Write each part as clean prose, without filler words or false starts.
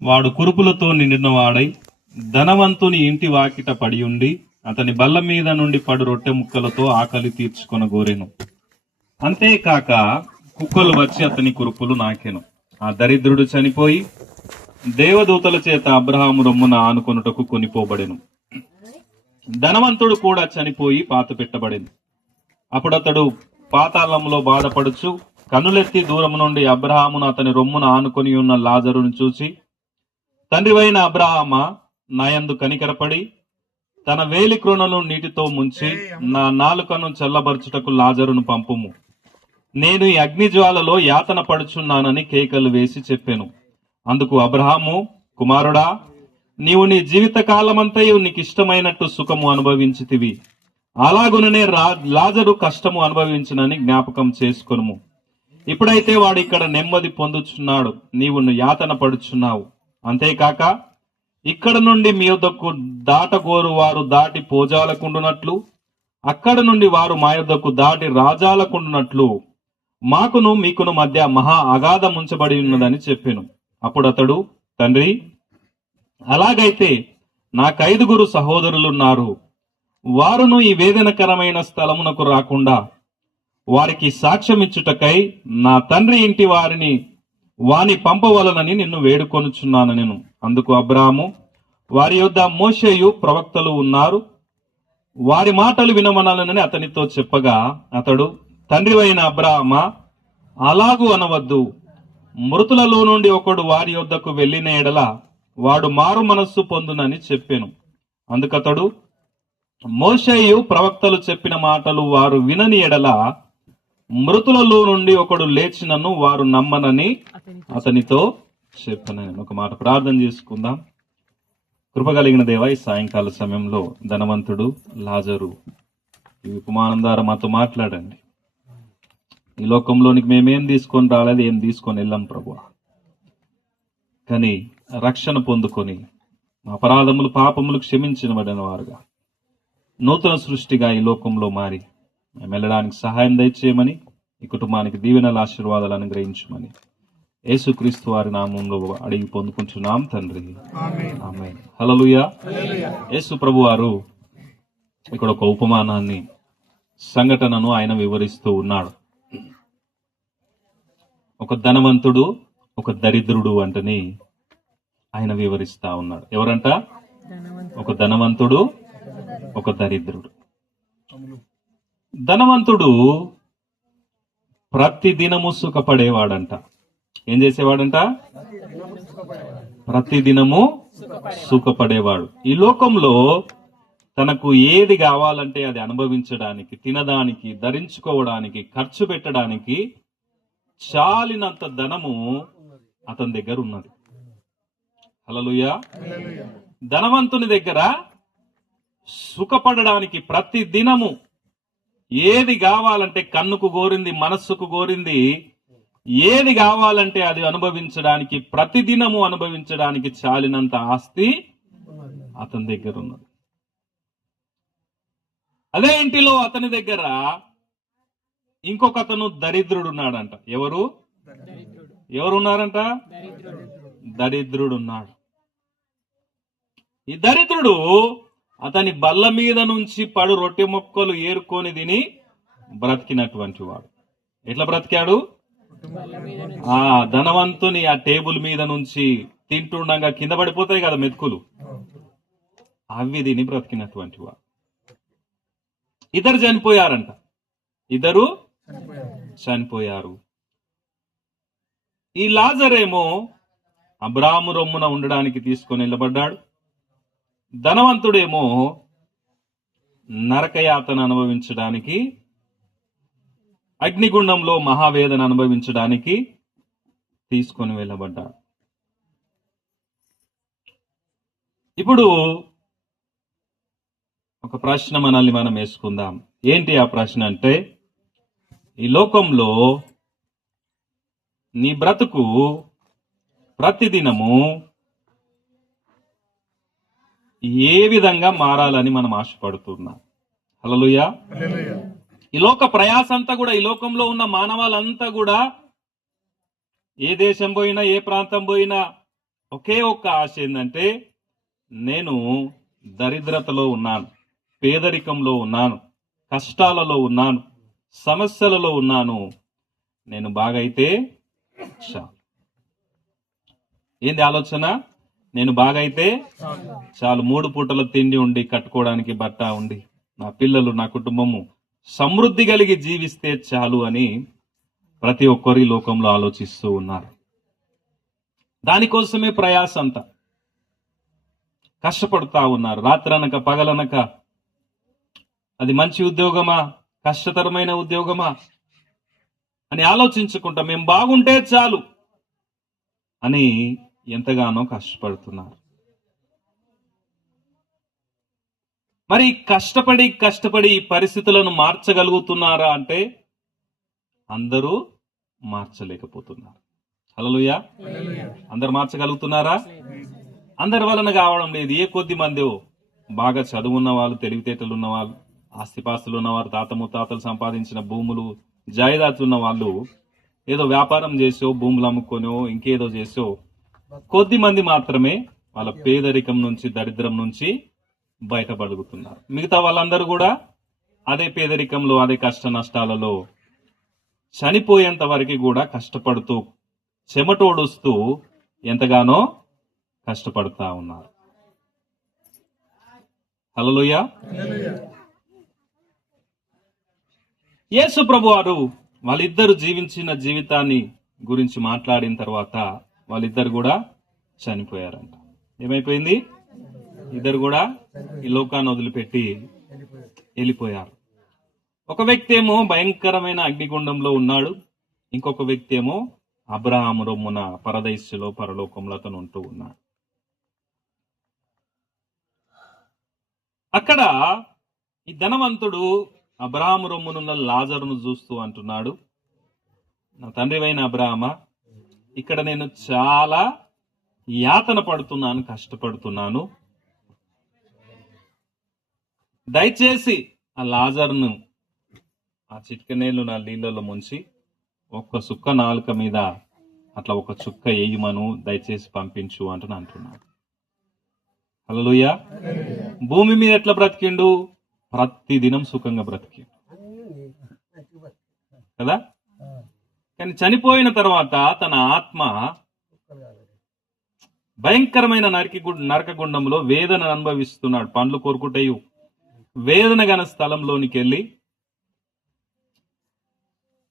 వాడు కురుపులతో నిండిన వాడై ధనవంతుని ఇంటి వాకిట పడి ఉండి అతని బల్ల మీద నుండి పడు రొట్టె ముక్కలతో ఆకలి తీర్చుకొనగోరెను. అంతేకాక కుక్కలు వచ్చి అతని కురుపులు నాకెను. ఆ దరిద్రుడు చనిపోయి దేవదూతల చేత అబ్రహాము రొమ్మున ఆనుకొనుటకు కొనిపోబడెను. ధనవంతుడు కూడా చనిపోయి పాత పెట్టబడెను. అప్పుడతడు పాతాళంలో బాధపడుచు కన్నులెత్తి దూరం నుండి అబ్రహామును అతని రొమ్మున ఆనుకొని ఉన్న లాజరును చూచి, తండ్రివైన అబ్రహామా, నాయందు కనికరపడి తన వేలి క్రోణను నీటితో ముంచి నా నాలుకను చల్లబరచుటకు లాజరును పంపుము, నేను ఈ అగ్నిజ్వాలలో యాతన పడుచున్నానని కేకలు వేసి చెప్పాను. అందుకు అబ్రహాము, కుమారుడా, నీవు నీ జీవిత కాలమంతయు నీకు ఇష్టమైనట్టు సుఖము అనుభవించితివి, అలాగుననే లాజరు కష్టము అనుభవించునని జ్ఞాపకం చేసుకొనుము. ఇప్పుడైతే వాడు ఇక్కడ నెమ్మది పొందుచున్నాడు, నీవు యాతన పడుచున్నావు. అంతేకాక ఇక్కడ నుండి మీ యొద్దకు దాటగోరు వారు దాటి పోజాలకుండునట్లు, అక్కడ నుండి వారు మా యొద్దకు దాటి రాజాలకుండునట్లు మాకును మీకును మధ్య మహా అగాధం ఉంచబడి ఉన్నదని చెప్పాను. అప్పుడు అతడు, తండ్రి, అలాగైతే నాకైదుగురు సహోదరులున్నారు. వారును ఈ వేదనకరమైన స్థలమునకు రాకుండా వారికి సాక్ష్యమిచ్చుటకై నా తండ్రి ఇంటి వాని పంపవలనని నిన్ను వేడుకొనుచున్నాను నేను. అందుకు అబ్రాహాము, వారి యొద్ద మోషేయు ప్రవక్తలు ఉన్నారు, వారి మాటలు వినమనాలని అతనితో చెప్పగా, అతడు, తండ్రివైన అబ్రాహామా, అలాగూ అనవద్దు. మృతులలో నుండి ఒకడు వారి యొద్దకు వెళ్లిన ఎడల వాడు మారు మనస్సు పొందునని చెప్పాను. అందుకతడు, మోషేయు ప్రవక్తలు చెప్పిన మాటలు వారు వినని ఎడల మృతులలో నుండి ఒకడు లేచినను వారు నమ్మనని అతనితో చెప్పాను. ఒక మాట ప్రార్థన చేసుకుందాం. కృపగలిగిన దేవ, ఈ సాయంకాల సమయంలో ధనవంతుడు, లాజరు ఈ ఉపమానం ద్వారా మాతో మాట్లాడండి. ఈ లోకంలోనికి మేమేం తీసుకొని రాలేదు, ఏం తీసుకొని వెళ్ళాం ప్రభువా, కానీ రక్షణ పొందుకొని అపరాధములు పాపములు క్షమించబడిన వారుగా నూతన సృష్టిగా ఈ లోకంలో మారి మేము వెళ్ళడానికి సహాయం దయచేయమని, ఈ కుటుంబానికి దీవెనల ఆశీర్వాదాలు అనుగ్రహించమని యేసుక్రీస్తు వారి నామంలో అడిగి పొందుకుంటున్నాం తండ్రి, ఆమేన్. హల్లెలూయా. యేసు ప్రభు వారు ఇక్కడ ఒక ఉపమానాన్ని, సంఘటనను ఆయన వివరిస్తూ ఉన్నాడు. ఒక ధనవంతుడు, ఒక దరిద్రుడు అంటని ఆయన వివరిస్తా ఉన్నాడు. ఎవరంట? ఒక ధనవంతుడు, ఒక దరిద్రుడు. ధనవంతుడు ప్రతి దినము సుఖపడేవాడంట. ఏం చేసేవాడంట? ప్రతి దినము సుఖపడేవాడు. ఈ లోకంలో తనకు ఏది కావాలంటే అది అనుభవించడానికి, తినడానికి, ధరించుకోవడానికి, ఖర్చు పెట్టడానికి చాలినంత ధనము అతని దగ్గర ఉన్నది. హల్లెలూయా. ధనవంతుని దగ్గర సుఖపడడానికి ప్రతి దినము ఏది కావాలంటే, కన్నుకు గోరింది, మనస్సుకు గోరింది, ఏది కావాలంటే అది అనుభవించడానికి, ప్రతిదినము అనుభవించడానికి చాలినంత ఆస్తి అతని దగ్గర ఉన్నది. అదే ఇంటిలో అతని దగ్గర ఇంకొక అతను దరిద్రుడు ఉన్నాడంట. ఎవరున్నారంట? దరిద్రుడు ఉన్నాడు. ఈ దరిద్రుడు అతని బల్ల మీద నుంచి పడు రొట్టె ముక్కలు ఏరుకొని తిని బ్రతికినటువంటి వాడు. ఎట్లా బ్రతికాడు? ఆ ధనవంతుని ఆ టేబుల్ మీద నుంచి తింటుండగా కింద పడిపోతాయి కదా మెతుకులు, అవి తిని బ్రతికినటువంటి వాడు. ఇద్దరు చనిపోయారంట. ఇద్దరు చనిపోయారు. ఈ లాజరేమో అబ్రాహాము రొమ్మున ఉండడానికి తీసుకొని వెళ్ళబడ్డాడు. ధనవంతుడేమో నరకయాతన అనుభవించడానికి, అగ్నిగుండంలో మహావేదన అనుభవించడానికి తీసుకొని వెళ్ళబడ్డాడు. ఇప్పుడు ఒక ప్రశ్న మనల్ని మనం వేసుకుందాం. ఏంటి ఆ ప్రశ్న అంటే, ఈ లోకంలో నీ బ్రతుకు ప్రతిదినము ఏ విధంగా మారాలని మనం ఆశపడుతున్నాం? హల్లెలూయా. ఈ లోక ప్రయాస అంతా కూడా, ఈ లోకంలో ఉన్న మానవాళ్ళంతా కూడా ఏ దేశం పోయినా, ఏ ప్రాంతం పోయినా, ఒకే ఒక్క ఆశ ఏంటంటే, నేను దరిద్రతలో ఉన్నాను, పేదరికంలో ఉన్నాను, కష్టాలలో ఉన్నాను, సమస్యలలో ఉన్నాను, నేను బాగైతే చాలు. ఏంది ఆలోచన? నేను బాగైతే చాలు, 3 పూటల తిండి ఉండి, కట్టుకోవడానికి బట్ట ఉండి, నా పిల్లలు, నా కుటుంబము సమృద్ధి కలిగి జీవిస్తే చాలు అని ప్రతి ఒక్కరు ఈ లోకంలో ఆలోచిస్తూ ఉన్నారు. దానికోసమే ప్రయాస అంతా, కష్టపడుతా ఉన్నారు రాత్రనక పగలనక. అది మంచి ఉద్యోగమా, కష్టతరమైన ఉద్యోగమా అని ఆలోచించుకుంటా మేము బాగుంటే చాలు అని ఎంతగానో కష్టపడుతున్నారు. మరి కష్టపడి ఈ పరిస్థితులను మార్చగలుగుతున్నారా అంటే అందరూ మార్చలేకపోతున్నారు. హల్లెలూయా. అందరు మార్చగలుగుతున్నారా? అందరి వలన కావడం లేదు. ఏ కొద్ది మందో బాగా చదువున్న వాళ్ళు, తెలివితేటలు ఉన్న వాళ్ళు, ఆస్తిపాస్తులు ఉన్నవారు, తాత ముత్తాతలు సంపాదించిన భూములు, జాయిదాతులు ఉన్న వాళ్ళు ఏదో వ్యాపారం చేసో, భూములు అమ్ముకొనో, ఇంకేదో చేసో కొద్ది మంది మాత్రమే వాళ్ళ పేదరికం నుంచి, దరిద్రం నుంచి బయటపడుతున్నారు. మిగతా వాళ్ళందరూ కూడా అదే పేదరికంలో, అదే కష్ట నష్టాలలో చనిపోయేంత వరకు కూడా కష్టపడుతూ, చెమటోడుస్తూ ఎంతగానో కష్టపడతా ఉన్నారు. హల్లెలూయా. యేసు ప్రభు వారు వాళ్ళిద్దరు జీవించిన జీవితాన్ని గురించి మాట్లాడిన తర్వాత వాళ్ళిద్దరు కూడా చనిపోయారంట. ఏమైపోయింది? ఇద్దరు కూడా ఈ లోకాన్ని వదిలిపెట్టి వెళ్ళిపోయారు. ఒక వ్యక్తి ఏమో భయంకరమైన అగ్నిగుండంలో ఉన్నాడు, ఇంకొక వ్యక్తి ఏమో అబ్రహాము రొమ్మున పరదైస్సులో, పరలోకంలో అతను ఉంటూ ఉన్నాడు. అక్కడ ఈ ధనవంతుడు అబ్రహాము రొమ్మునున్న లాజరును చూస్తూ అంటున్నాడు, నా తండ్రివైన అబ్రహామా, ఇక్కడ నేను చాలా యాతన పడుతున్నాను, కష్టపడుతున్నాను, దయచేసి ఆ లాజర్ను ఆ చిటికెనేళ్ళు నా నీళ్ళలో ముంచి ఒక్క సుక్క నాలుక మీద అట్లా ఒక చుక్క వేయమను, దయచేసి పంపించు అంటున్నాడు. హల్లెలూయా. భూమి మీద ఎట్లా బ్రతికిండు? ప్రతి దినం సుఖంగా బ్రతికిండు కదా. కానీ చనిపోయిన తర్వాత తన ఆత్మ భయంకరమైన నరకగుండంలో వేదన అనుభవిస్తున్నాడు. పండ్లు కొరుకుటయు వేదన గల స్థలంలోనికి వెళ్ళి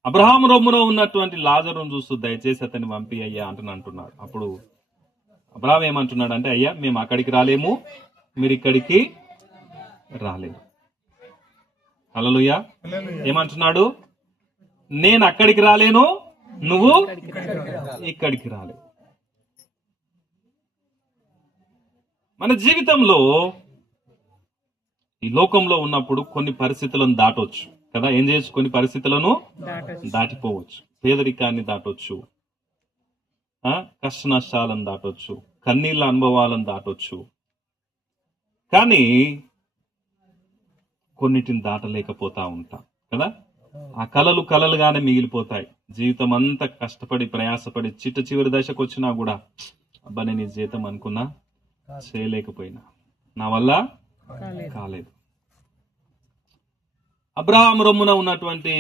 అబ్రహాము రొమ్ములో ఉన్నటువంటి లాజరును చూస్తూ దయచేసి అతన్ని పంపి అయ్యా అంటున్నాడు. అప్పుడు అబ్రహాం ఏమంటున్నాడు అంటే, అయ్యా మేము అక్కడికి రాలేము, మీరు ఇక్కడికి రాలేము. హల్లెలూయా. ఏమంటున్నాడు? నేను అక్కడికి రాలేను, నువ్వు ఇక్కడికి రాలేవు. మన జీవితంలో ఈ లోకంలో ఉన్నప్పుడు కొన్ని పరిస్థితులను దాటొచ్చు కదా. ఏం చేయొచ్చు? కొన్ని పరిస్థితులను దాటిపోవచ్చు. పేదరికాన్ని దాటొచ్చు, కష్ట నష్టాలను దాటొచ్చు, కన్నీళ్ళ అనుభవాలను దాటొచ్చు. కానీ కొన్నిటిని దాటలేకపోతా ఉంటాం కదా. ఆ కలలుగానే మిగిలిపోతాయి. జీవితం అంతా కష్టపడి, ప్రయాసపడి చిట్ట చివరి దశకు వచ్చినా కూడా, అబ్బా నేను ఈ జీవితం అనుకున్నా, చేయలేకపోయినా, నా వల్ల కాలేదు. అబ్రహాము రొమ్మున ఉన్నటువంటి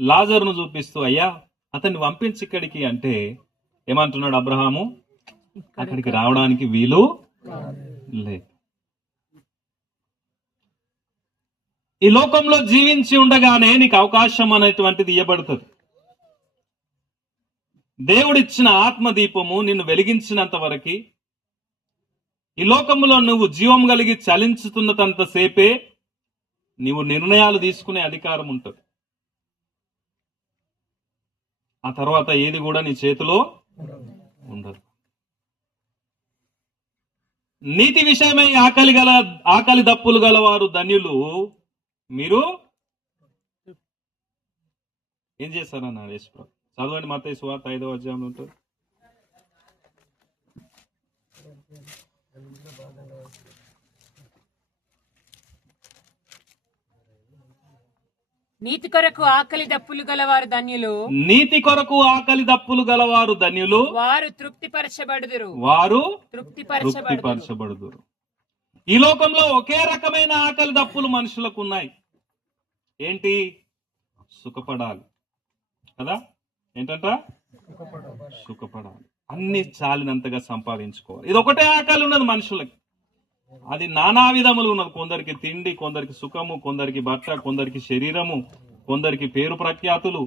లాజరును చూపిస్తూ, అయ్యా అతన్ని పంపించి ఇక్కడికి అంటే ఏమంటున్నాడు అబ్రహాము? అక్కడికి రావడానికి వీలు లేదు. ఈ లోకంలో జీవించి ఉండగానే నీకు అవకాశం అనేటువంటిది ఇవ్వబడుతుంది. దేవుడిచ్చిన ఆత్మదీపము నిన్ను వెలిగించినంత వరకు, ఈ లోకంలో నువ్వు జీవం కలిగి చలించుతున్నంత సేపే నీవు నిర్ణయాలు తీసుకునే అధికారం ఉంటుంది. ఆ తర్వాత ఏది కూడా నీ చేతిలో ఉండదు. నీతి విషయమై ఆకలి దప్పులు గలవారు ధన్యులు, మీరు ఏం చేస్తారన్నారు యేసుప్రభు? చదవండి, మత్తయి సువార్త 5వ అధ్యాయంలో ఉంటుంది. నీతి కొరకు ఆకలి దప్పులు గలవారు ధన్యులు. నీతి కొరకు ఆకలి దప్పులు గలవారు ధన్యులు. వారు తృప్తిపరచబడుదురు. వారు తృప్తిపరచబడుదురు. తృప్తిపరచబడుదురు. ఈ లోకంలో ఒకే రకమైన ఆకలి దప్పులు మనుషులకు ఉన్నాయి. ఏంటి? సుఖపడాలి కదా. ఏంటంట? సుఖపడాలి, అన్ని చాలినంతగా సంపాదించుకోవాలి. ఇది ఒకటే ఆకలి ఉన్నది మనుషులకి. అది నానా విధములు ఉన్నది. కొందరికి తిండి, కొందరికి సుఖము, కొందరికి బట్ట, కొందరికి శరీరము, కొందరికి పేరు ప్రఖ్యాతులు,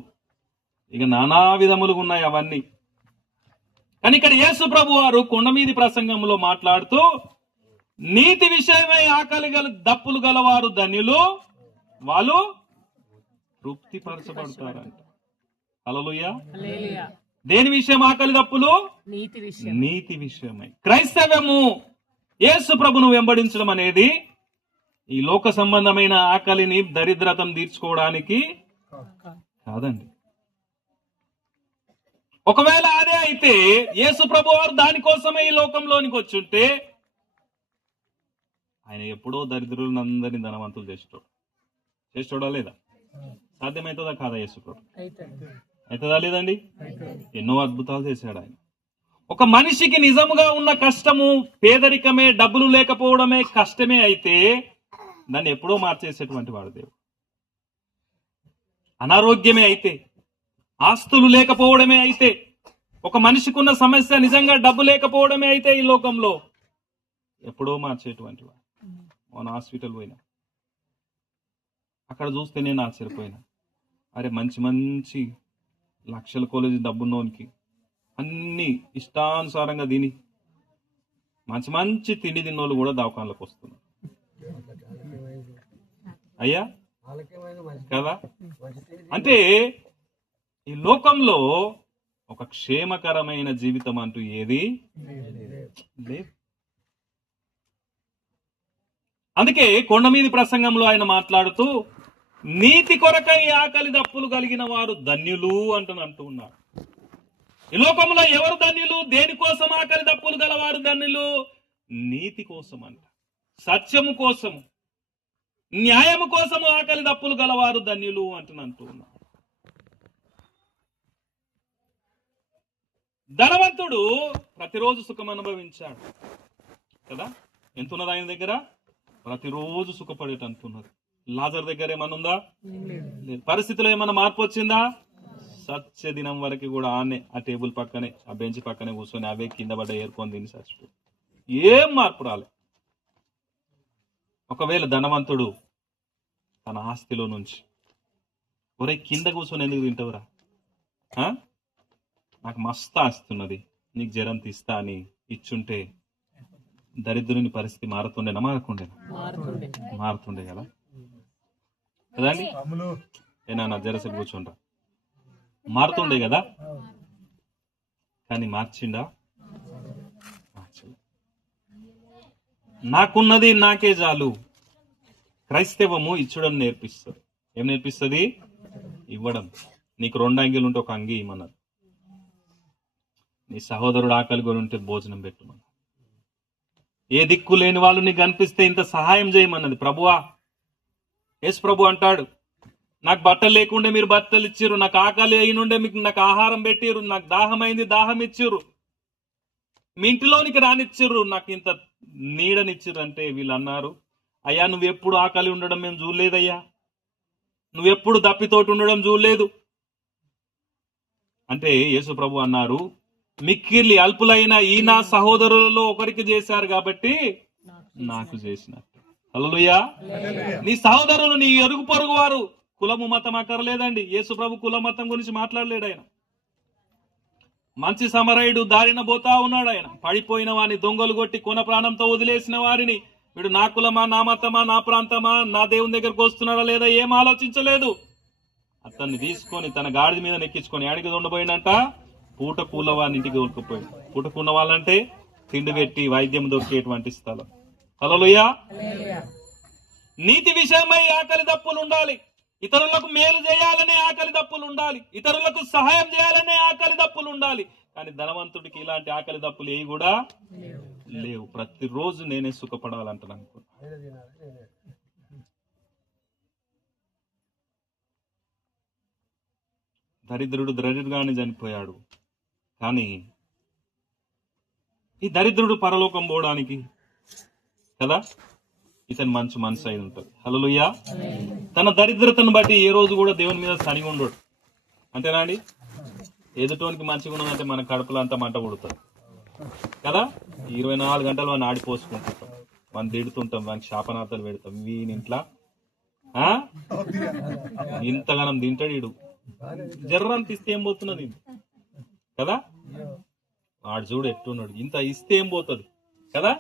ఇక నానా విధములుగా ఉన్నాయి అవన్నీ. కానీ ఇక్కడ యేసు ప్రభు వారు కొండ మీది ప్రసంగంలో మాట్లాడుతూ నీతి విషయమై ఆకలి దప్పులు గలవారు ధన్యులు, వాళ్ళు తృప్తిపరచబడతారంట. హల్లెలూయా. దేని విషయం ఆకలి దప్పులు? నీతి విషయమై. క్రైస్తవ్యము యేసు ప్రభును వెంబడించడం అనేది ఈ లోక సంబంధమైన ఆకలిని, దరిద్రతను తీర్చుకోవడానికి కాదండి. ఒకవేళ అదే అయితే యేసు ప్రభు వారు దానికోసమే ఈ లోకంలోనికి వచ్చుంటే ఆయన ఎప్పుడో దరిద్రులను అందరినీ ధనవంతులు చేస్తాడా లేదా? సాధ్యమవుతుందా కాదా? యేసు ప్రభు అవుతుందా లేదండి? ఎన్నో అద్భుతాలు చేశాడు ఆయన. ఒక మనిషికి నిజముగా ఉన్న కష్టము పేదరికమే, డబ్బులు లేకపోవడమే కష్టమే అయితే దాన్ని ఎప్పుడో మార్చేసేటువంటి వాడు దేవుడు. అనారోగ్యమే అయితే, ఆస్తులు లేకపోవడమే అయితే, ఒక మనిషికి ఉన్న సమస్య నిజంగా డబ్బు లేకపోవడమే అయితే ఈ లోకంలో ఎప్పుడో మార్చేటువంటి వాడు. మన హాస్పిటల్ పోయినా అక్కడ చూస్తే నేను ఆశ్చర్యపోయినా. అరే మంచి మంచి లక్షల కాలేజీ డబ్బున్నోనికి అన్ని ఇష్టానుసారంగా తిని మంచి మంచి తిండి తిన్నోళ్ళు కూడా దవాఖానలకు వస్తున్నారు. అయ్యా కదా. అంటే ఈ లోకంలో ఒక క్షేమకరమైన జీవితం అంటూ ఏది లేదు. అందుకే కొండ మీది ప్రసంగంలో ఆయన మాట్లాడుతూ నీతి కొరకై ఆకలి దప్పులు కలిగిన వారు ధన్యులు అంటూ ఉన్నారు. ఈ లోకంలో ఎవరు ధన్యులు? దేనికోసం ఆకలి దప్పులు గలవారు ధన్యులు? నీతి కోసం అంట, సత్యము కోసము, న్యాయము కోసము ఆకలి దప్పులు గలవారు ధన్యులు అంటూ ఉన్నారు. ధనవంతుడు ప్రతిరోజు సుఖం అనుభవించాడు కదా. ఎంతున్నది ఆయన దగ్గర? ప్రతిరోజు సుఖపడేటంటున్నది. లాజర్ దగ్గర ఏమన్నా లేదు. పరిస్థితిలో ఏమన్నా మార్పు వచ్చిందా? సత్య దినం వరకు కూడా ఆనే ఆ టేబుల్ పక్కనే, ఆ బెంచ్ పక్కనే కూర్చొని అవే కింద పడ్డ ఏరుకొని తిని చచ్చిపోయి ఏం మార్పు రాలే. ఒకవేళ ధనవంతుడు తన ఆస్తిలో నుంచి ఒరే కింద కూర్చొని ఎందుకు తింటావురా, నాకు మస్తు ఆస్తున్నది, నీకు జరం తీస్తా అని ఇచ్చుంటే దరిద్రుని పరిస్థితి మారుతుండేనా? మారుతుండే కదా కదండి. ఏనా జరసి కూర్చుంటా మారుతుండే కదా. కానీ మార్చిండా? నాకున్నది నాకే చాలు. క్రైస్తవము ఇచ్చడం నేర్పిస్తుంది. ఏం నేర్పిస్తుంది? ఇవ్వడం. నీకు 2 అంగీలు ఉంటే ఒక అంగీ ఇమ్మన్నది. నీ సహోదరుడు ఆకలి కొని ఉంటే భోజనం పెట్టుమన్నది. ఏ దిక్కు లేని వాళ్ళు నీకు కనిపిస్తే ఇంత సహాయం చేయమన్నది ప్రభువా. యేసు ప్రభు అంటాడు, నాకు బట్టలు లేకుండే మీరు బట్టలు ఇచ్చిర్రు, నాకు ఆకలి అయినుండే మీకు నాకు ఆహారం పెట్టిర్రు, నాకు దాహమైంది దాహం ఇచ్చిర్రు, మీ ఇంటిలోనికి రానిచ్చిర్రు, నాకు ఇంత నీడనిచ్చిర్రు. అంటే వీళ్ళు అన్నారు, అయ్యా నువ్వెప్పుడు ఆకలి ఉండడం మేము చూడలేదయ్యా, నువ్వెప్పుడు దప్పితోటి ఉండడం చూడలేదు. అంటే యేసు ప్రభు అన్నారు, మిక్కిలి అల్పులైన ఈ నా సహోదరులలో ఒకరికి చేశారు కాబట్టి నాకు చేసినట్టు. హల్లెలూయా. నీ సహోదరులు నీ ఎరుగు పొరుగు వారు కులము మతం అక్కర్లేదండి. యేసు ప్రభు కుల మతం గురించి మాట్లాడలేడు. ఆయన మంచి సమరయుడు, దారిన పోతా ఉన్నాడు. ఆయన పడిపోయిన వారిని దొంగలు కొట్టి కొన ప్రాణంతో వదిలేసిన వారిని వీడు నా కులమా, నా మతమా, నా ప్రాంతమా, నా దేవుని దగ్గరకు వస్తున్నాడా లేదా ఏం ఆలోచించలేదు. అతన్ని తీసుకొని తన గాడిద మీద నెక్కించుకొని ఆడికి ఉండబోయినంట పూట కూల వారిని ఇంటికి దొరికిపోయాడు. పూట కూల వాళ్ళంటే తిండి పెట్టి వైద్యం దొరికేటువంటి స్థలం. హల్లెలూయా. నీతి విషయమై ఆకలి దప్పులు ఉండాలి. ఇతరులకు మేలు చేయాలనే ఆకలి దప్పులు ఉండాలి. ఇతరులకు సహాయం చేయాలనే ఆకలి దప్పులు ఉండాలి. కానీ ధనవంతుడికి ఇలాంటి ఆకలి దప్పులు ఏవి కూడా లేవు. ప్రతిరోజు నేనే సుఖపడాలంటాను అనుకో. దరిద్రుడుగానే చనిపోయాడు. కానీ ఈ దరిద్రుడు పరలోకం పోవడానికి కదా ఇతను మంచి మనసు అయి ఉంటుంది. హల్లెలూయా. తన దరిద్రతను బట్టి ఏ రోజు కూడా దేవుని మీద సనిగి ఉండడు. అంతేనా అండి? ఎదుటోనికి మంచిగా ఉన్నదంటే మన కడుపులో అంతా మంట పుడుతుంది కదా. 24 గంటలు వాడిని ఆడిపోసుకుంటుంటాం, వాడిని తిడుతుంటాం, వానికి శాపనార్థాలు పెడతాం. వీని ఇంట్లో ఇంతగానం తింటాడు వీడు, జర్రంత ఇస్తే ఏం పోతున్నది కదా. వాడు చూడు ఎట్టున్నాడు, ఇంత ఇస్తే ఏం పోతుంది కదా.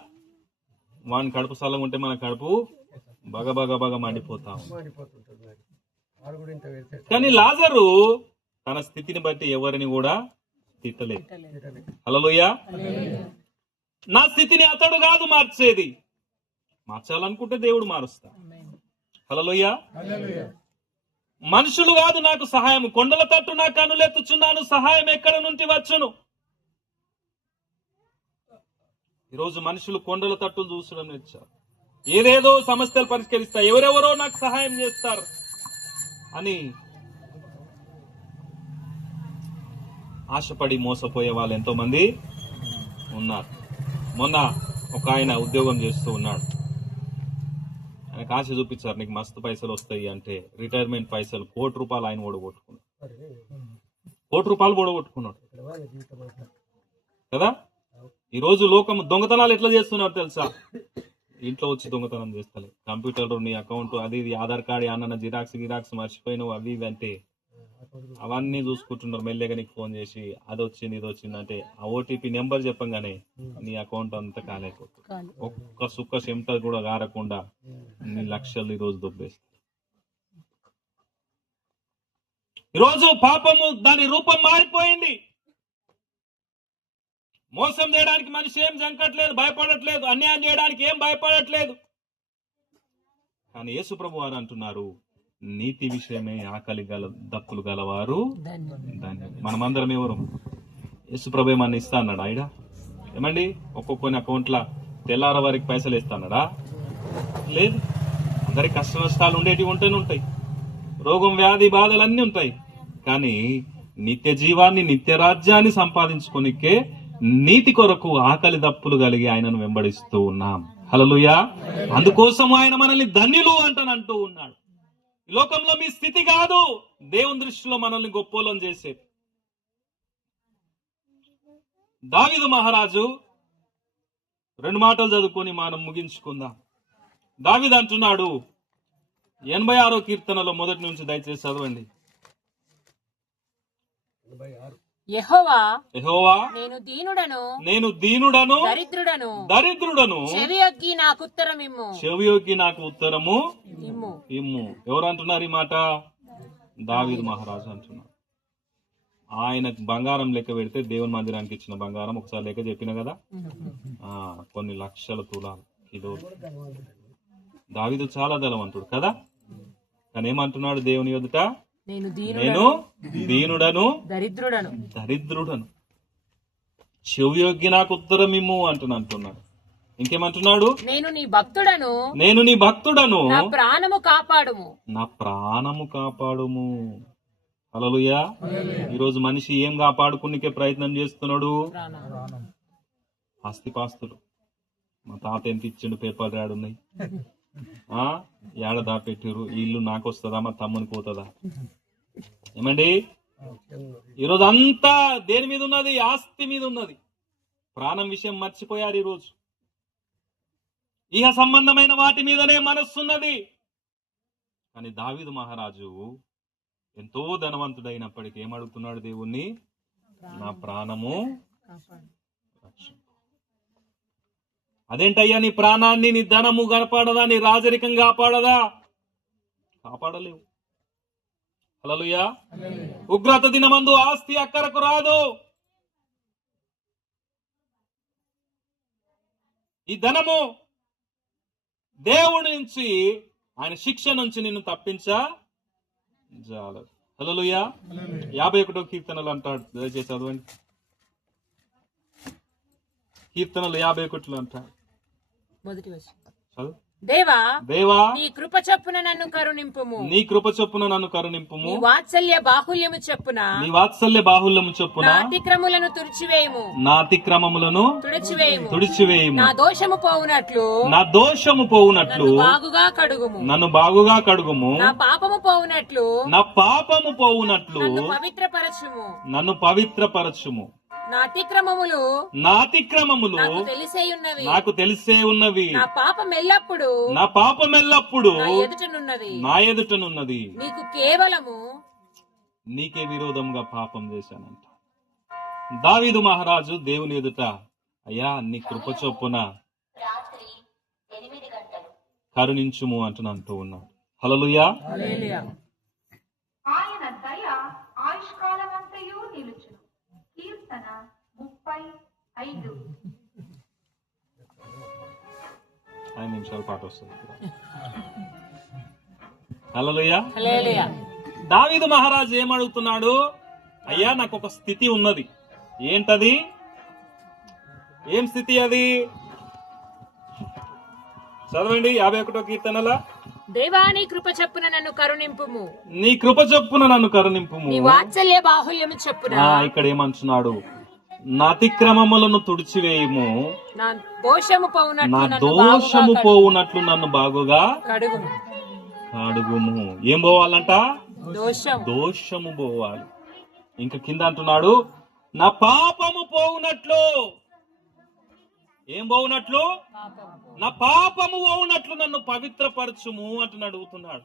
వాని కడుపు సల్లగా ఉంటే మన కడుపు బగ మండిపోతాం. కానీ లాజరు తన స్థితిని బట్టి ఎవరిని కూడా తిట్టలేదు. హల్లెలూయా. నా స్థితిని అతడు కాదు మార్చేది, మార్చాలనుకుంటే దేవుడు మారుస్తా. హల్లెలూయా. మనుషులు కాదు నాకు సహాయం, కొండల తట్టు నా కన్నులెత్తుచున్నాను, సహాయం ఎక్కడ నుండి వచ్చును. ఈరోజు మనుషులు కొండల తట్టులు చూసడం నేర్చారు. ఏదేదో సమస్యలు పరిష్కరిస్తా, ఎవరెవరో నాకు సహాయం చేస్తారు అని ఆశపడి మోసపోయే వాళ్ళు ఎంతో మంది ఉన్నారు. మొన్న ఒక ఆయన ఉద్యోగం చేస్తూ ఉన్నాడు. ఆయనకు ఆశ చూపించారు, నీకు మస్తు పైసలు వస్తాయి అంటే రిటైర్మెంట్ పైసలు ₹1 కోటి ఆయన ఓడగొట్టుకున్నాడు. ₹1 కోటి ఓడగొట్టుకున్నాడు కదా. ఈ రోజు లోకం దొంగతనాలు ఎట్లా చేస్తున్నారు తెలుసా? ఇంట్లో వచ్చి దొంగతనం చేస్తలే, కంప్యూటర్ నీ అకౌంట్ అది ఇది ఆధార్ కార్డు అన్న జిరాక్స్ మర్చిపోయినావు అవి ఇవి అంటే అవన్నీ చూసుకుంటున్నారు. మెల్లగా నీకు ఫోన్ చేసి అది వచ్చింది ఇది వచ్చింది అంటే ఆ ఓటీపీ నెంబర్ చెప్పంగానే నీ అకౌంట్ అంతా కాలేకపోతుంది. ఒక్క సుక్క చెమట కూడా గారకుండా నీ లక్షలు ఈ రోజు దొబ్బేస్తారు. ఈరోజు పాపము దాని రూపం మారిపోయింది. మోసం చేయడానికి మనిషి ఏం జంకట్లేదు, భయపడట్లేదు, అన్యాయం చేయడానికి ఏం భయపడట్లేదు. కానీ యేసు ప్రభు వారు అంటున్నారు, నీతి విషయమే ఆకలి దప్పులు గలవారు ధన్యులు. మనమందరం ఎవరు? యేసు ప్రభు ఏమన్నా ఇస్తా అన్నాడు ఆయన? ఏమండి ఒక్కొక్కని అకౌంట్ల తెల్లార వారికి పైసలు ఇస్తా అన్నాడా? లేదు. అందరికి కష్ట నష్టాలు ఉండేటివి ఉంటేనే ఉంటాయి, రోగం వ్యాధి బాధలు అన్నీ ఉంటాయి. కానీ నిత్య జీవాన్ని నిత్య రాజ్యాన్ని సంపాదించుకునికే నీతి కొరకు ఆకలి దప్పులు కలిగి ఆయనను వెంబడిస్తూ ఉన్నాం. హల్లెలూయా. అందుకోసం ఆయన మనల్ని ధన్యులు అంటూ ఉన్నాడు. ఈ లోకంలో మీ స్థితి కాదు దేవుని దృష్టిలో మనల్ని గొప్పోలం చేసేది. దావీదు మహారాజు 2 మాటలు చదువుకొని మనం ముగించుకుందాం. దావీదు అంటున్నాడు 86వ కీర్తనలో మొదటి నుంచి దయచేసి చదవండి. యెహోవా నేను దీనుడను దరిద్రుడను చెవియొగ్గి నాకు ఉత్తరము ఇమ్ము. ఎవరు అంటున్నారు ఈ మాట? దావీదు మహారాజు అంటున్నారు. ఆయనకు బంగారం లెక్క పెడితే దేవుని మందిరానికి ఇచ్చిన బంగారం ఒకసారి లెక్క చెప్పిన కదా, కొన్ని లక్షల తులాలు కిలోలు. దావీదు చాలా ధనవంతుడు కదా. కానీ ఏమంటున్నాడు దేవుని ఎదుట? నేను దీనుడను దరిద్రుడను చెవియొగ్గి నాకు ఉత్తరం ఇమ్ము అంటున్నాడు. ఇంకేమంటున్నాడు? నేను నీ భక్తుడను నా ప్రాణము కాపాడుము. హల్లెలూయా. ఈరోజు మనిషి ఏం కాపాడుకునికే ప్రయత్నం చేస్తున్నాడు? ఆస్తిపాస్తులు. మా తాత ఎంత ఇచ్చిండు, పేపర్ రాడున్నాయి, ఏడ దాపెట్టారు, ఈ ఇల్లు నాకు వస్తుందా మా తమ్మునికి పోతుందా? ఏమండి ఈరోజు అంతా దేని మీద ఉన్నది? ఆస్తి మీద ఉన్నది. ప్రాణం విషయం మర్చిపోయారు ఈరోజు. ఇహ సంబంధమైన వాటి మీదనే మనస్సున్నది. కానీ దావీదు మహారాజు ఎంతో ధనవంతుడైనప్పటికీ ఏమడుగుతున్నాడు దేవుణ్ణి? నా ప్రాణము అదేంటయ్యా, నీ ప్రాణాన్ని నీ ధనము కాపాడదా, నీ రాజరికం కాపాడదా? కాపాడలేవు. హల్లెలూయా. ఉగ్రత దినమందు ఆస్తి అక్కరకు రాదు. ఈ ధనము దేవుడి నుంచి, ఆయన శిక్ష నుంచి నిన్ను తప్పించజాలదు. హల్లెలూయా. 51వ కీర్తనలు అంటాడు, దయచేసి చదవండి. కీర్తనలు 51 అంటాడు. దేవా దేవా నీ కృప చొప్పున నన్ను కరుణింపుము. నీ కృప చొప్పున నన్ను కరుణింపుము. నీ వాత్సల్య బాహుల్యము చొప్పున నీ వాత్సల్య బాహుల్యము చొప్పున నా అతిక్రములను తుడిచివేయము. నా అతిక్రమములను తుడిచివేయము. నా దోషము పోవునట్లు నా దోషము పోవునట్లు బాగుగా కడుగుము. నన్ను బాగుగా కడుగుము. నా పాపము పోవునట్లు నా పాపము పోవునట్లు నన్ను పవిత్రపరచుము. నన్ను పవిత్రపరచుము. నా అతిక్రమములు నాకు తెలిసే ఉన్నవి. నా పాపం ఎల్లప్పుడు నా ఎదుటనున్నది. నీకే విరోధంగా పాపం చేశానంట. దావీదు మహారాజు దేవుని ఎదుట, అయ్యా నీ కృప చొప్పున కరుణించుము అంటూ ఉన్నాడు. హల్లెలూయా. ఆయన దయ ఆయుష్కాలమంతయు నిలుచును. కీర్తన 35. 5 నిమిషాల పాట వస్తుంది. హల్లెలూయా. దావీదు మహారాజు ఏమడుగుతున్నాడు? అయ్యా నాకు ఒక స్థితి ఉన్నది. ఏంటది? ఏం స్థితి అది? చదవండి 51వ కీర్తనల. దేవా నీ కృప చొప్పున నన్ను కరుణింపుము. నీ కృప చొప్పున నన్ను కరుణింపుము. నీ వాత్సల్య బాహుల్యము చొప్పున. ఇక్కడ ఏమంటున్నాడు? నా అతిక్రమములను తుడిచివేయము. నా దోషము పోవునట్లు నన్ను బాగుగా కడుగుము. ఏం పోవాలంట? దోషము పోవాలి. ఇంకా కింద అంటున్నాడు, నా పాపము పోవునట్లు. ఏం పోవునట్లు? నా పాపము పోవునట్లు నన్ను పవిత్రపరచుము అంటూ అడుగుతున్నాడు.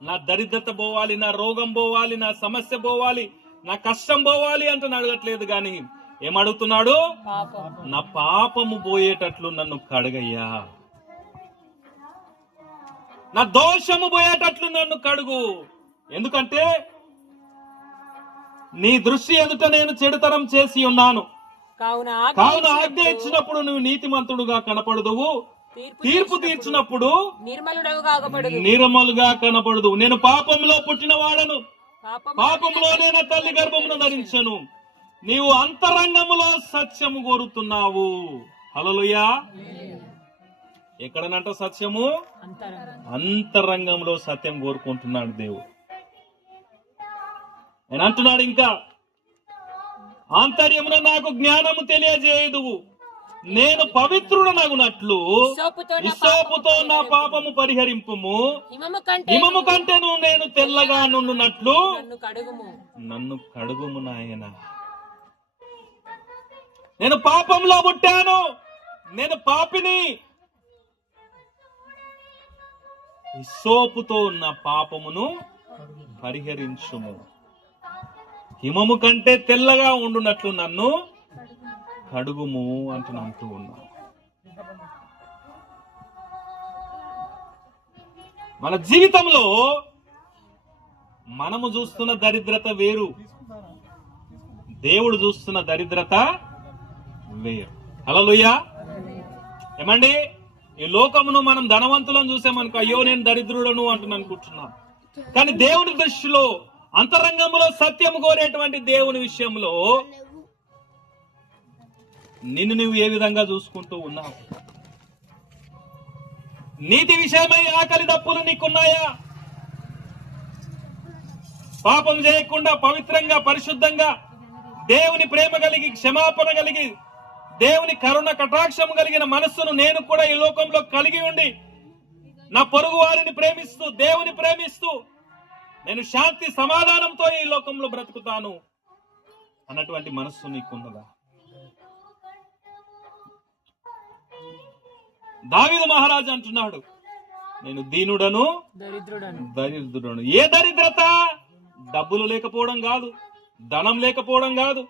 నా దరిద్రత పోవాలి, నా రోగం పోవాలి, నా సమస్య పోవాలి, నా కష్టం పోవాలి అంటూ అడగట్లేదు గాని ఏమడుగుతున్నాడు? నా పాపము పోయేటట్లు నన్ను కడుగయ్యా. నా దోషము పోయేటట్లు నన్ను కడుగు. ఎందుకంటే నీ దృష్టి ఎదుట నేను చెడుతనం చేసి ఉన్నాను. కావున ఆజ్ఞ ఇచ్చినప్పుడు నువ్వు నీతిమంతుడుగా కనపడదువు. తీర్పు తీర్చినప్పుడు నిర్మలుగా కనపడదు. నేను పాపంలో పుట్టిన వాడను, పాపంలోనే నా తల్లి గర్భమును ధరించను. నీవు అంతరంగములో సత్యము కోరుతున్నావు. హల్లెలూయా. ఎక్కడనంట సత్యము? అంతరంగంలో సత్యం కోరుకుంటున్నాడు దేవుడు. నేను అంటున్నాడు ఇంకా, ఆంతర్యమున నాకు జ్ఞానము తెలియజేయుదువు. నేను పవిత్రుడనగునట్లు హిస్సోపుతో నా పాపము పరిహరింపుము. హిమము కంటేను నేను తెల్లగా నుండునట్లు నన్ను కడుగుము నాయన. నేను పాపంలో పుట్టాను, నేను పాపిని. హిస్సోపుతో నా పాపమును పరిహరించుము. హిమము కంటే తెల్లగా ఉండునట్లు నన్ను కడుగుము అంటూ ఉన్నా. మన జీవితంలో మనము చూస్తున్న దరిద్రత వేరు, దేవుడు చూస్తున్న దరిద్రత వేరు. హల్లెలూయా. ఏమండి, ఈ లోకమును మనం ధనవంతులను చూసామనుకో, అయ్యో నేను దరిద్రుడను అంటూ అనుకుంటున్నాం. కానీ దేవుని దృష్టిలో, అంతరంగంలో సత్యము కోరేటువంటి దేవుని విషయంలో నిన్ను నువ్వు ఏ విధంగా చూసుకుంటూ ఉన్నావు? నీతి విషయమై ఆకలి దప్పులు నీకున్నాయా? పాపం చేయకుండా పవిత్రంగా, పరిశుద్ధంగా, దేవుని ప్రేమ కలిగి, క్షమాపణ కలిగి, దేవుని కరుణ కటాక్షం కలిగిన మనస్సును నేను కూడా ఈ లోకంలో కలిగి ఉండి, నా పొరుగు వారిని ప్రేమిస్తూ, దేవుని ప్రేమిస్తూ, నేను శాంతి సమాధానంతో ఈ లోకంలో బ్రతుకుతాను అన్నటువంటి మనస్సు నీకున్నదా? దావీదు మహారాజు అంటున్నాడు, నేను దీనుడను, దరిద్రుడను. ఏ దరిద్రత? డబ్బులు లేకపోవడం కాదు, ధనం లేకపోవడం కాదు,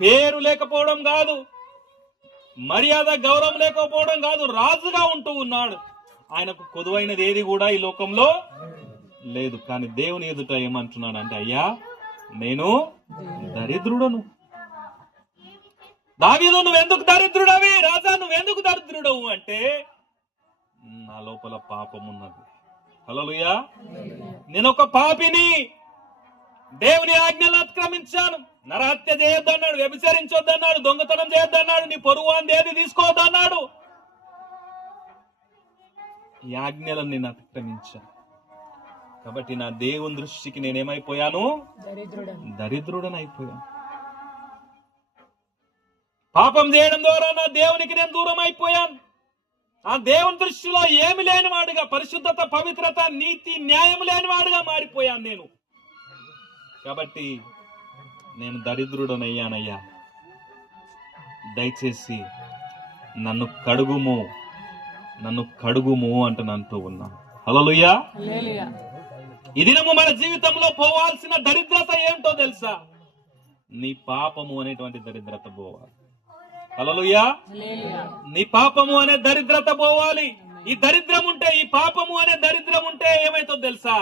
పేరు లేకపోవడం కాదు, మర్యాద గౌరవం లేకపోవడం కాదు. రాజుగా ఉంటూ ఉన్నాడు. ఆయనకు కొదువైనది ఏది కూడా ఈ లోకంలో లేదు. కానీ దేవుని ఎదుట ఏమంటున్నాడు అంటే, అయ్యా నేను దరిద్రుడను. దావీదు నువ్వెందుకు దరిద్రుడవి? రాజా నువ్వెందుకు దరిద్రుడవు అంటే, నా లోపల పాపం ఉన్నది. హల్లెలూయా. నేను ఒక పాపిని, దేవుని ఆజ్ఞలు అతిక్రమించాను. నరహత్య చేయొద్దన్నాడు, వ్యభిచరించొద్దన్నాడు, దొంగతనం చేయొద్దన్నాడు, నీ పొరుగు అంది ఏది తీసుకోవద్దన్నాడు. ఈ ఆజ్ఞలను నేను అతిక్రమించాను. కాబట్టి నా దేవుని దృష్టికి నేనేమైపోయాను? దరిద్రుడనైపోయాను. పాపం చేయడం ద్వారా నా దేవునికి నేను దూరం అయిపోయాను. ఆ దేవుని దృష్టిలో ఏమి లేనివాడుగా, పరిశుద్ధత, పవిత్రత, నీతి, న్యాయం లేనివాడుగా మారిపోయాను నేను. కాబట్టి నేను దరిద్రుడనయ్యానయ్యా, దయచేసి నన్ను కడుగుము అంటూ ఉన్నాను. హల్లెలూయా. ఈ దినము మన జీవితంలో పోవాల్సిన దరిద్రత ఏంటో తెలుసా? నీ పాపము అనేటువంటి దరిద్రత పోవాలి. హల్లెలూయా. నీ పాపము అనే దరిద్రత పోవాలి. ఈ దరిద్రం ఉంటే, ఈ పాపము అనే దరిద్రం ఉంటే ఏమైతో తెలుసా?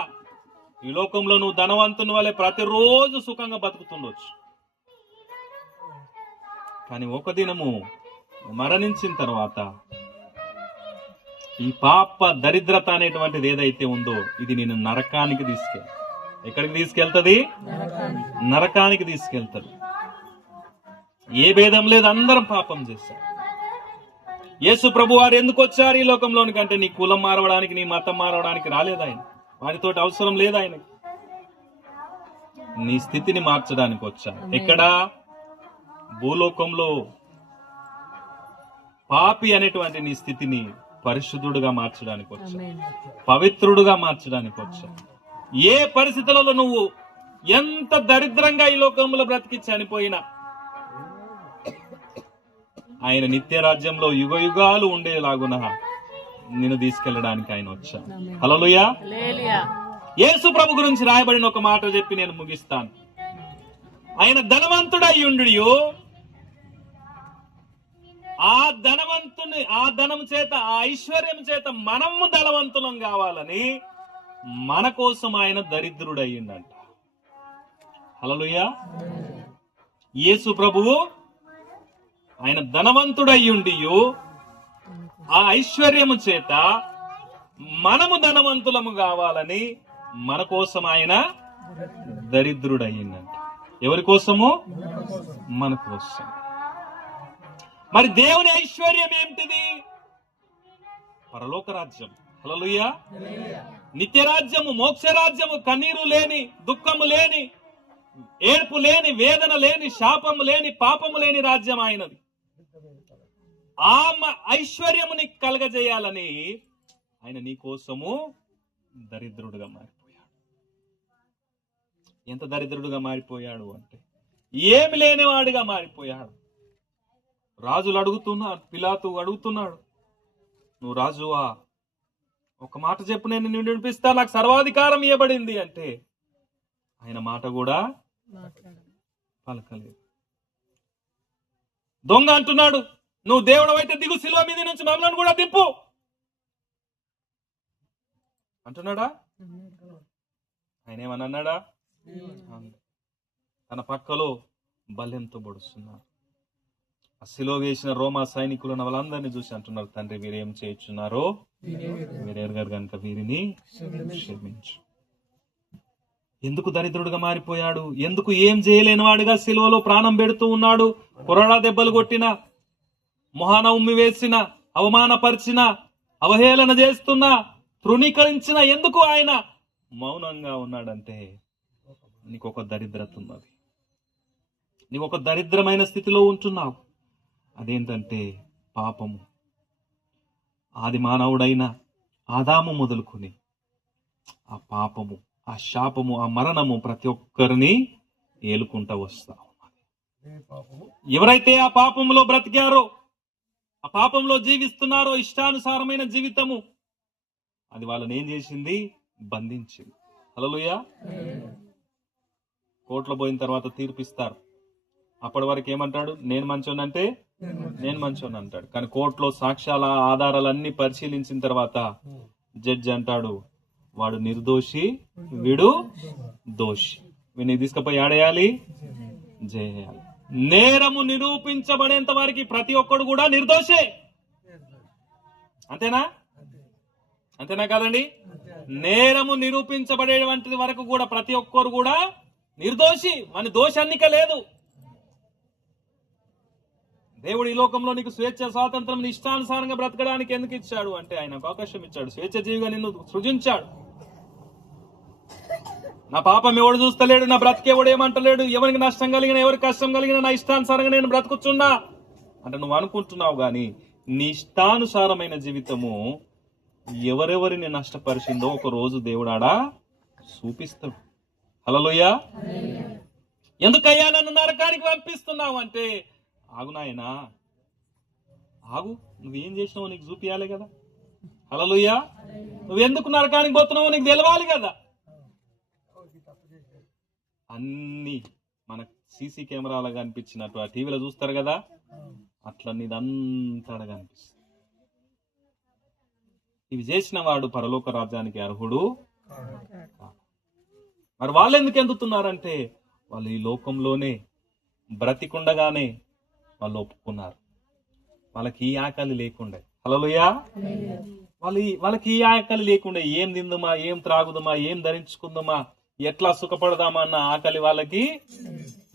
ఈ లోకంలో నువ్వు ధనవంతుని వలె ప్రతిరోజు సుఖంగా బతుకుతుండొచ్చు. కానీ ఒక దినము మరణించిన తర్వాత ఈ పాప దరిద్రత అనేటువంటిది ఏదైతే ఉందో ఇది నేను నరకానికి ఎక్కడికి తీసుకెళ్తుంది? నరకానికి తీసుకెళ్తుంది. ఏ భేదం లేదు, అందరం పాపం చేశారు. యేసు ప్రభు వారు ఎందుకు వచ్చారు ఈ లోకంలోనికి అంటే నీ కులం మారవడానికి, నీ మతం మారవడానికి రాలేదు ఆయన. వాటితోటి అవసరం లేదు ఆయనకి. నీ స్థితిని మార్చడానికి వచ్చారు. ఎక్కడ? భూలోకంలో పాపి అనేటువంటి నీ స్థితిని పరిశుద్ధుడుగా మార్చడానికి వచ్చా, పవిత్రుడుగా మార్చడానికి వచ్చా. ఏ పరిస్థితులలో నువ్వు ఎంత దరిద్రంగా ఈ లోకంలో బ్రతికి చనిపోయినా ఆయన నిత్య రాజ్యంలో యుగ యుగాలు ఉండేలాగున నిన్ను తీసుకెళ్లడానికి ఆయన వచ్చా. హల్లెలూయా. యేసు ప్రభు గురించి రాయబడిన ఒక మాట చెప్పి నేను ముగిస్తాను. ఆయన ధనవంతుడయ్యుండు, ఆ ధనము చేత, ఆ ఐశ్వర్యం చేత మనము ధనవంతులం కావాలని మన కోసం ఆయన దరిద్రుడయ్యిండంట. హల్లెలూయా. యేసు ప్రభువు ఆయన ధనవంతుడయ్యుండి ఆ ఐశ్వర్యము చేత మనము ధనవంతులము కావాలని మన కోసం ఆయన దరిద్రుడయ్యిండంట. ఎవరి కోసము? మన కోసం. మరి దేవుని ఐశ్వర్యం ఏమిటిది? పరలోక రాజ్యం. హల్లెలూయా. నిత్యరాజ్యము, మోక్షరాజ్యము, కన్నీరు లేని, దుఃఖము లేని, ఏడ్పు లేని, వేదన లేని, శాపము లేని, పాపము లేని రాజ్యం ఆయనది. ఆ ఐశ్వర్యముని కలగజేయాలని ఆయన నీ కోసము దరిద్రుడుగా మారిపోయాడు. ఎంత దరిద్రుడుగా మారిపోయాడు అంటే ఏమి లేనివాడిగా మారిపోయాడు. రాజులు అడుగుతున్నారు, పిలాతు అడుగుతున్నాడు, నువ్వు రాజువా? ఒక మాట చెప్పు, నేను నిన్ను వినిపిస్తా, నాకు సర్వాధికారం ఇవ్వబడింది అంటే ఆయన మాట కూడా పలకలేదు. దొంగ అంటున్నాడు, నువ్వు దేవుడు అయితే దిగు, శిలువ మీద నుంచి మమ్మల్ని కూడా దింపు అంటున్నాడా? ఆయన ఏమని అన్నాడా? తన పక్కలో బల్యంతో పొడుస్తున్నారు. ఆ శిలువ వేసిన రోమా సైనికులను వాళ్ళందరినీ చూసి అంటున్నారు, తండ్రి వీరేం చేయుచున్నారో వీరెరగారు కనుక వీరిని క్షమించు. ఎందుకు దరిద్రుడుగా మారిపోయాడు? ఎందుకు ఏం చేయలేని వాడుగా శిలువలో ప్రాణం పెడుతూ ఉన్నాడు? కొరడా దెబ్బలు కొట్టిన, మొహాన ఉమ్మి వేసిన, అవమానపరిచిన, అవహేళన చేస్తున్న, తృణీకరించిన ఎందుకు ఆయన మౌనంగా ఉన్నాడంటే నీకు ఒక దరిద్రత ఉన్నది. నీకు ఒక దరిద్రమైన స్థితిలో ఉంటున్నావు. అదేంటంటే పాపము. ఆది మానవుడైన ఆదాము మొదలుకొని ఆ పాపము, ఆ శాపము, ఆ మరణము ప్రతి ఒక్కరిని ఏలుకుంటా వస్తా ఉన్నది. ఎవరైతే ఆ పాపంలో బ్రతికారో, ఆ పాపంలో జీవిస్తున్నారో, ఇష్టానుసారమైన జీవితము అది వాళ్ళని ఏం చేసింది? బంధించింది. హల్లెలూయా. కోర్టులో పోయిన తర్వాత తీర్పిస్తారు. అప్పటి వరకు ఏమంటాడు? నేను మంచోని అంటే నేను మంచోని అంటాడు. కానీ కోర్టులో సాక్ష్యాల ఆధారాలన్నీ పరిశీలించిన తర్వాత జడ్జి అంటాడు, వాడు నిర్దోషి, వీడు దోషి. వీడిని తీసుకుపోయి ఆడేయాలి, జైలు. నేరము నిరూపించబడేంత వరకు ప్రతి ఒక్కడు కూడా నిర్దోషే. అంతేనా? అంతేనా కాదండి? నేరము నిరూపించబడేటువంటి వరకు కూడా ప్రతి ఒక్కరు కూడా నిర్దోషి. మన దోషాన్నిక లేదు. దేవుడు ఈ లోకంలో నీకు స్వేచ్ఛ స్వాతంత్రం నీ ఇష్టానుసారంగా బ్రతకడానికి ఎందుకు ఇచ్చాడు అంటే ఆయన ఒక అవకాశం ఇచ్చాడు. స్వేచ్ఛ జీవిగా నిన్ను సృజించాడు. నా పాపం ఎవడు చూస్తలేడు, నా బ్రతికేవాడు ఏమంటలేడు, ఎవరికి నష్టం కలిగిన ఎవరికి కష్టం కలిగిన నా ఇష్టానుసారంగా నేను బ్రతుకుతున్నా అంటే నువ్వు అనుకుంటున్నావు. గాని నీ ఇష్టానుసారమైన జీవితము ఎవరెవరిని నష్టపరిచిందో ఒక రోజు దేవుడాడా చూపిస్తాడు. హల్లెలూయా. ఎందుకయ్యా నన్ను నరకానికి పంపిస్తున్నావు అంటే, ఆగు నాయనా ఆగు, నువ్వేం చేసినావో నీకు చూపియాలి కదా. హల్లెలూయా. నువ్వెందుకు నరకానికి పోతున్నావో నీకు తెలవాలి కదా. అన్ని మన సీసీ కెమెరాలో కనిపించినట్టు ఆ టీవీలో చూస్తారు కదా, అట్లా నీదంతా కనిపిస్తుంది. ఇవి చేసిన వాడు పరలోక రాజ్యానికి అర్హుడు. మరి వాళ్ళు ఎందుకు ఎందుతున్నారంటే వాళ్ళు ఈ లోకంలోనే బ్రతికుండగానే వాళ్ళు ఒప్పుకున్నారు. వాళ్ళకి ఈ ఆకలి లేకుండే. హల్లెలూయా. వాళ్ళకి ఈ ఆకలి లేకుండే. ఏం తిందుమా, ఏం త్రాగుదమా, ఏం ధరించుకుందామా, ఎట్లా సుఖపడదామా అన్న ఆకలి వాళ్ళకి.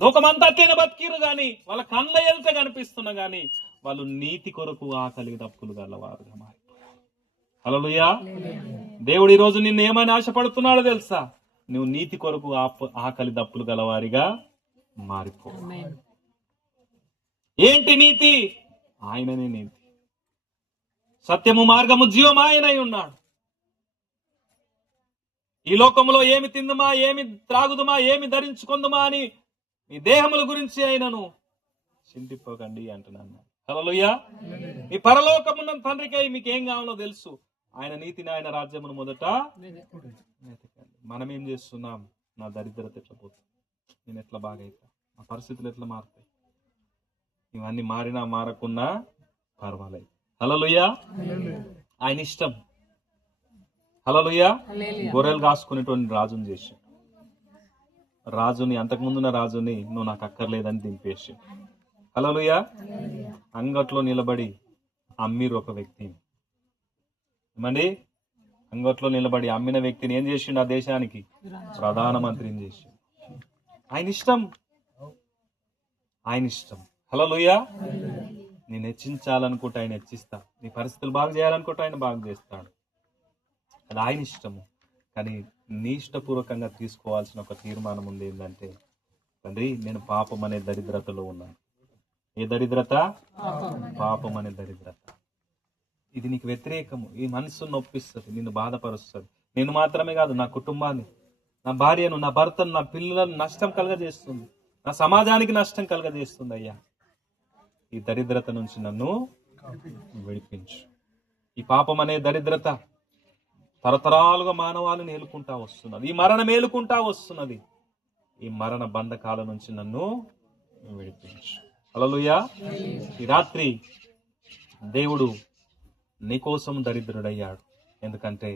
లోకమంతా అట్లైనా బతికిరు గాని వాళ్ళ కళ్ళ ఎదుట కనిపిస్తున్నా గాని వాళ్ళు నీతి కొరకు ఆకలి దప్పులు గలవారుగా మారిపోయారు. హల్లెలూయా. దేవుడు ఈ రోజు నిన్ను ఏమని ఆశపడుతున్నాడో తెలుసా? నువ్వు నీతి కొరకు ఆకలి దప్పులు గలవారిగా మారిపో. ఏంటి నీతి? ఆయననే నీతి, సత్యము మార్గము జీవము ఆయనై ఉన్నాడు. ఈ లోకంలో ఏమి తిందుమా, ఏమి త్రాగుదుమా, ఏమి ధరించుకుందుమా అని మీ దేహముల గురించి ఆయనను చింతిపోకండి అంటున్నాను. హల్లెలూయా. మీ పరలోకమున్న తండ్రికై మీకేం కావాలో తెలుసు. ఆయన నీతిని ఆయన రాజ్యమును మొదట వెతకండి. మనం ఏం చేస్తున్నాం? నా దరిద్రత ఎట్లా పోతుంది, నేను ఎట్లా బాగైతా, నా పరిస్థితులు ఎట్లా మారుతాయి, ఇవన్నీ మారినా మారకున్నా పర్వాలేదు. హల్లెలూయా. ఆయన ఇష్టం. హల్లెలూయా. గొర్రెలు కాసుకునేటువంటి రాజుని చేశాడు. రాజుని, అంతకుముందున్న రాజుని నువ్వు నాకు అక్కర్లేదని దింపేసి. హల్లెలూయా. అంగట్లో నిలబడి అమ్మిరు ఒక వ్యక్తిని. ఏమండి? అంగట్లో నిలబడి అమ్మిన వ్యక్తిని ఏం చేసిండు? ఆ దేశానికి ప్రధానమంత్రిని చేసిండు. ఆయన ఇష్టం, ఆయన ఇష్టం. హల్లెలూయా. నేను హెచ్చించాలనుకుంటే ఆయన హెచ్చిస్తా, నీ పరిస్థితులు బాగు చేయాలనుకుంటే ఆయన బాగు చేస్తాడు. అది ఆయన ఇష్టము. కానీ నీ ఇష్టపూర్వకంగా తీసుకోవాల్సిన ఒక తీర్మానం ఉంది. ఏంటంటే, తండ్రి నేను పాపం అనే దరిద్రతలో ఉన్నాను. ఏ దరిద్రత? పాపం అనే దరిద్రత. ఇది నీకు వ్యతిరేకము. ఈ మనసును నొప్పిస్తుంది, నిన్ను బాధపరుస్తుంది. నేను మాత్రమే కాదు, నా కుటుంబాన్ని, నా భార్యను, నా భర్తను, నా పిల్లలను నష్టం కలగజేస్తుంది, నా సమాజానికి నష్టం కలగజేస్తుంది. అయ్యా, ఈ దరిద్రత నుంచి నన్ను విడిపించు. ఈ పాపం అనే దరిద్రత తరతరాలుగా మానవాళిని ఏలుకుంటా వస్తున్నది. ఈ మరణం ఏలుకుంటా వస్తున్నది. ఈ మరణ బంధకాల నుంచి నన్ను విడిపించు. హల్లెలూయా. ఈ రాత్రి దేవుడు నీకోసం దరిద్రుడయ్యాడు. ఎందుకంటే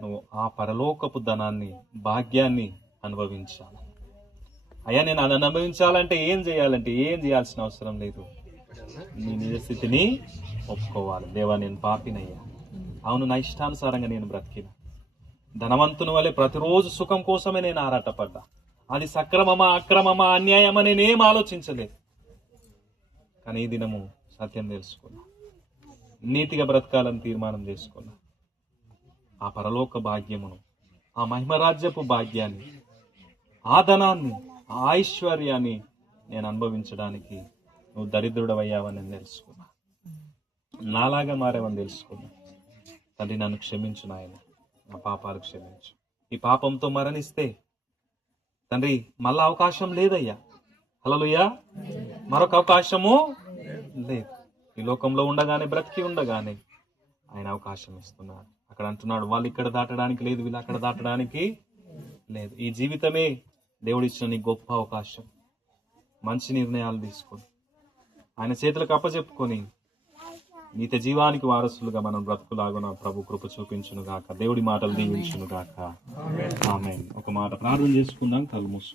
నువ్వు ఆ పరలోకపు ధనాన్ని, భాగ్యాన్ని అనుభవించాలి. అయ్యా, నేను అది అనుభవించాలంటే ఏం చేయాలంటే ఏం చేయాల్సిన అవసరం లేదు. నీ నిజ స్థితిని ఒప్పుకోవాలి. దేవా, నేను పాపినయ్యా. అవును, నా ఇష్టానుసారంగా నేను బ్రతికిన ధనవంతుని వలె ప్రతిరోజు సుఖం కోసమే నేను ఆరాటపడ్డా. అది సక్రమమా, అక్రమమా, అన్యాయమా నేనేం ఆలోచించలేదు. కానీ ఈ దినము సత్యం తెలుసుకున్నా, నీతిగా బ్రతకాలని తీర్మానం చేసుకున్నా. ఆ పరలోక భాగ్యమును, ఆ మహిమరాజ్యపు భాగ్యాన్ని, ఆ ధనాన్ని, ఆ ఐశ్వర్యాన్ని నేను అనుభవించడానికి నువ్వు దరిద్రుడవయ్యావని నేను తెలుసుకున్నా. నాలాగా మారేవని తెలుసుకున్నా. తండ్రి, నన్ను క్షమించు నాయన, నా పాపాలు క్షమించు. ఈ పాపంతో మరణిస్తే తండ్రి మళ్ళా అవకాశం లేదయ్యా. హల్లెలూయా. మరొక అవకాశము లేదు. ఈ లోకంలో ఉండగానే, బ్రతికి ఉండగానే ఆయన అవకాశం ఇస్తున్నాడు. అక్కడ అంటున్నాడు, వాళ్ళు ఇక్కడ దాటడానికి లేదు, వీళ్ళు అక్కడ దాటడానికి లేదు. ఈ జీవితమే దేవుడిచ్చిన నీ గొప్ప అవకాశం. మంచి నిర్ణయాలు తీసుకొని ఆయన చేతులకు అప్పచెప్పుకొని నీత జీవానికి వారసులుగా మనం బ్రతుకులాగున ప్రభు కృప చూపించును గాక. దేవుడి మాటలు దీవించును గాక. ఆమేన్. ఒక మాట ప్రార్థన చేసుకుందాం. కళ్ళు మూసుకుందాం.